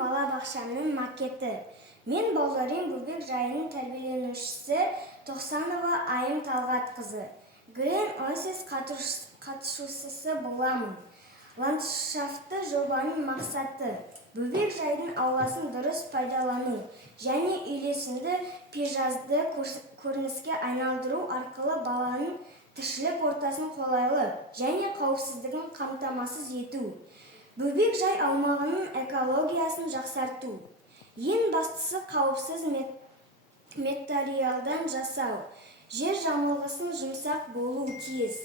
балабақшамның макеті. Мен Балдарин бөбек жайының тәрбиеленушісі Тоқсанова Айым Талғатқызы. Грeen Oasis қатысушысы боламын. Ландшафты жобаның мақсаты бөбек жайдың ауласын дұрыс пайдалану және үйлесімді пейзажды көрініске айналдыру арқылы баланың тіршілік ортасын қолайлы және қауіпсіздігін қамтамасыз ету. Бөбек жай аумағының экологиясын жақсарту. Ең бастысы қауіпсіз материалдан жасау. Жер жамылғысын жұмсақ болу тиіс.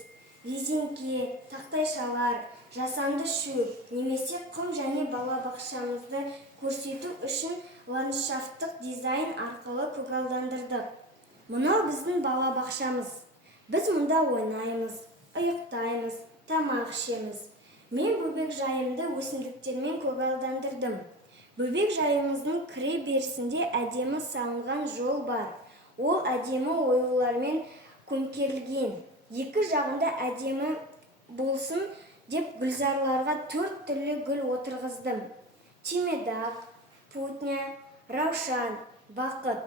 Резеңке, тақтайшалар, жасанды шөп немесе құм және балабақшамызды көрсету үшін ландшафттық дизайн арқылы көгалдандырдық. Мынау біздің балабақшамыз. Біз мұнда ойнаймыз, ұйықтаймыз, тамақ ішеміз. Мен бөбек жайымды өсімдіктермен көгалдандырдым. Бөбек жайымыздың кіре берісінде әдемі салынған жол бар. Ол әдемі оюлармен көмкерілген. Екі жағында әдемі болсын деп гүлзарларға 4 түрлі гүл отырғыздым. Түймедақ, путня, раушан, бақыт.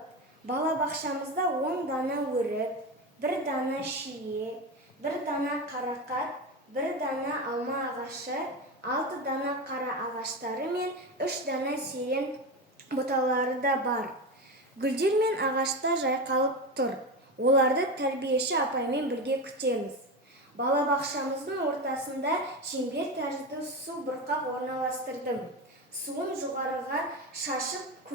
Балабақшамызда 10 дана өрік, 1 дана шие, 1 дана қарақат, 1 дана алма ағашы, 6 дана қара ағаштары мен 3 дана сирен бұталары да бар. Гүлдер мен ағашта жайқалып тұр. Оларды тәрбиеші апаймен бірге күтеміз. Балабақшамыздың ортасында шеңбер тәрізді су бұрқақ орналастырдым. Суын жоғарыға шашып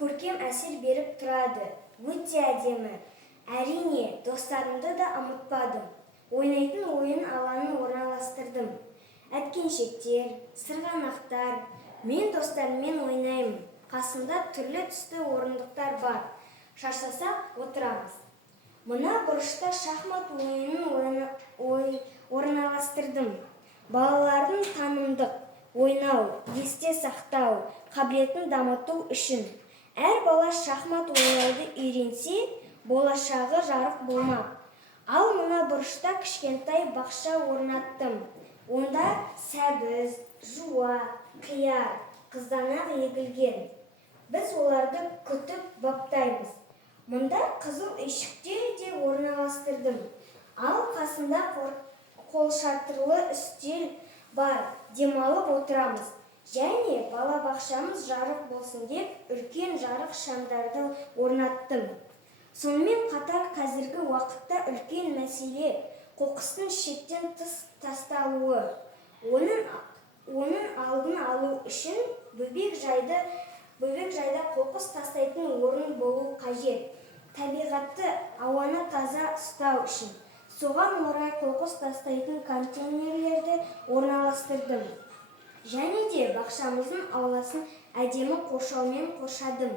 көркем әсер беріп тұрады. Өте әдемі. Әрине, достарымды да ұмытпадым. Ойнайтын ойын алаңын орналастырдым. Әткеншектер, сырғанақтар. Мен достарыммен ойнаймын. Қасында түрлі түсті орындықтар бар. Шаршасақ отырамыз. Мына бұрышта шахмат ойынын орналастырдым. Балалардың танымдық, ойнау, есте сақтау қабілетін дамыту үшін. Әр бала шахмат ойнауды үйренсе, болашағы жарық болмақ. Ал мына бұрышта кішкентай бақша орнаттым. Онда сәбіз, жуа, қияр, қызданақ егілген. Біз оларды күтіп баптаймыз. Мұнда қызыл үйшіктер де орналастырдым. Ал қасында қолшатырлы үстел бар, демалып отырамыз. Және балабақшамыз жарық болсын деп үлкен жарық шамдарды орнаттым. Сонымен қатар қазіргі уақытта үлкен мәселе қоқыстың шеттен тыс тасталуы. Оның алдын алу үшін бөбек жайда қоқыс тастайтын орын болу қажет. Табиғатты, ауаны таза ұстау үшін соған орай қоқыс тастайтын контейнерлерді орналастырдым. Және де бақшамыздың ауласын әдемі қоршаумен қоршадым.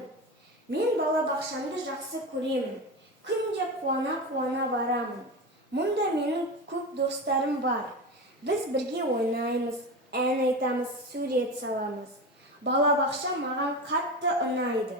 Мен балабақшамды жақсы көремін. Күнде қуана барамын. Мұнда менің көп достарым бар. Біз бірге ойнаймыз, ән айтамыз, сурет саламыз. Балабақша маған қатты ұнайды.